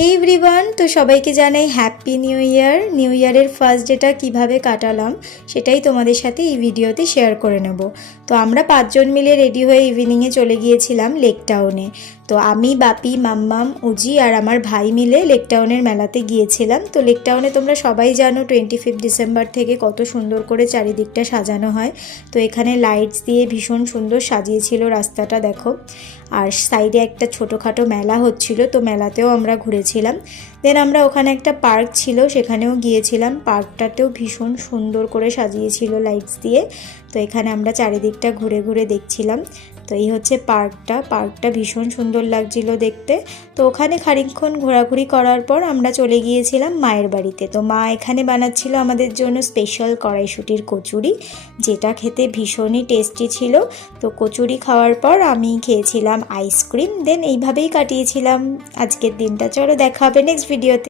হে everyone, তো সবাইকে জানাই হ্যাপি নিউ ইয়ার। নিউ ইয়ারের ফার্স্ট ডেটা কীভাবে কাটালাম সেটাই তোমাদের সাথে এই ভিডিওতে শেয়ার করে নেব। তো আমরা 5 জন মিলে রেডি হয়ে ইভিনিংয়ে চলে গিয়েছিলাম লেক টাউনে। তো আমি, বাপি, মাম্মাম, উজি আর আমার ভাই মিলে লেক টাউনের মেলাতে গিয়েছিলাম। তো লেক টাউনে তোমরা সবাই জানো 25 ডিসেম্বর থেকে কত সুন্দর করে চারিদিকটা সাজানো হয়। তো এখানে লাইটস দিয়ে ভীষণ সুন্দর সাজিয়েছিল রাস্তাটা, দেখো। আর সাইডে একটা ছোটোখাটো মেলা হচ্ছিল, তো মেলাতেও আমরা ঘুরেছিলাম। দেন আমরা ওখানে একটা পার্ক ছিল, সেখানেও গিয়েছিলাম। পার্কটাতেও ভীষণ সুন্দর করে সাজিয়েছিল লাইটস দিয়ে। তো এখানে আমরা চারিদিকটা ঘুরে ঘুরে দেখছিলাম। তো এই হচ্ছে পার্কটা ভীষণ সুন্দর লাগছিল দেখতে। তো ওখানে খানিকক্ষণ ঘোরাঘুরি করার পর আমরা চলে গিয়েছিলাম মায়ের বাড়িতে। তো মা এখানে বানাচ্ছিল আমাদের জন্য স্পেশাল কড়াইশুঁটির কচুরি, যেটা খেতে ভীষণই টেস্টি ছিল। তো কচুরি খাওয়ার পর আমি খেয়েছিলাম আইসক্রিম। দেন এইভাবেই কাটিয়েছিলাম আজকের দিনটা। চলো দেখা হবে নেক্সট ভিডিওতে।